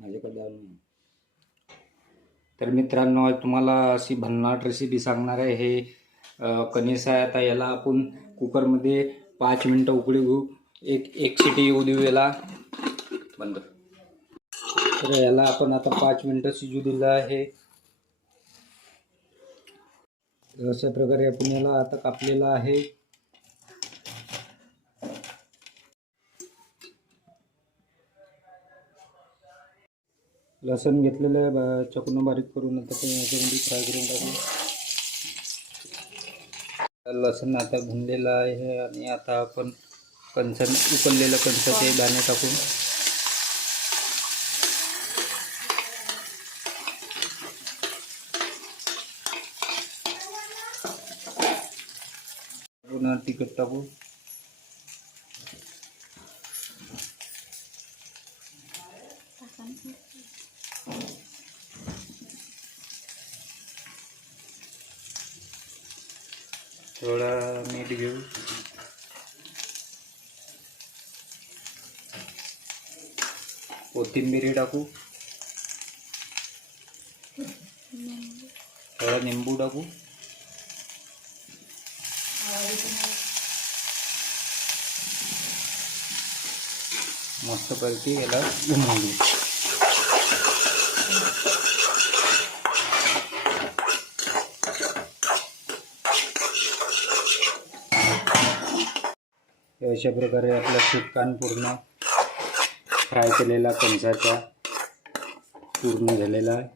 माझ्याकडे नाही. तर मित्रांनो, आज तुम्हाला अशी भन्नाट रेसिपी सांगणार आहे. हे कणीस आहे. आता याला आपण कुकरमध्ये 5 मिनटं उकळी घेऊ. एक शिटी येऊ देऊ याला. बंद. तर याला आपण आता 5 मिनटं शिजू दिलं आहे. अशा प्रकारे आपण याला आता कापलेला आहे. लसूण घेतलेलं आहे चकून बारीक करून आता ते याच्यामध्ये फ्राय करून टाकू. लसूण आता भुनलेलं आहे आणि आता आपण उकळलेलं कणसाचे दाणे टाकून पुन्हा तिखट टाकू. थोडा मीठ घेऊ. कोथिंबीर टाकू. थोडा निंबू टाकू. मस्तपैकी याला घुमवून घेऊ. अशा प्रकारे आपला सुक्कान पूर्ण फ्राय केलेला कणसाचा पूर्ण झालेला आहे.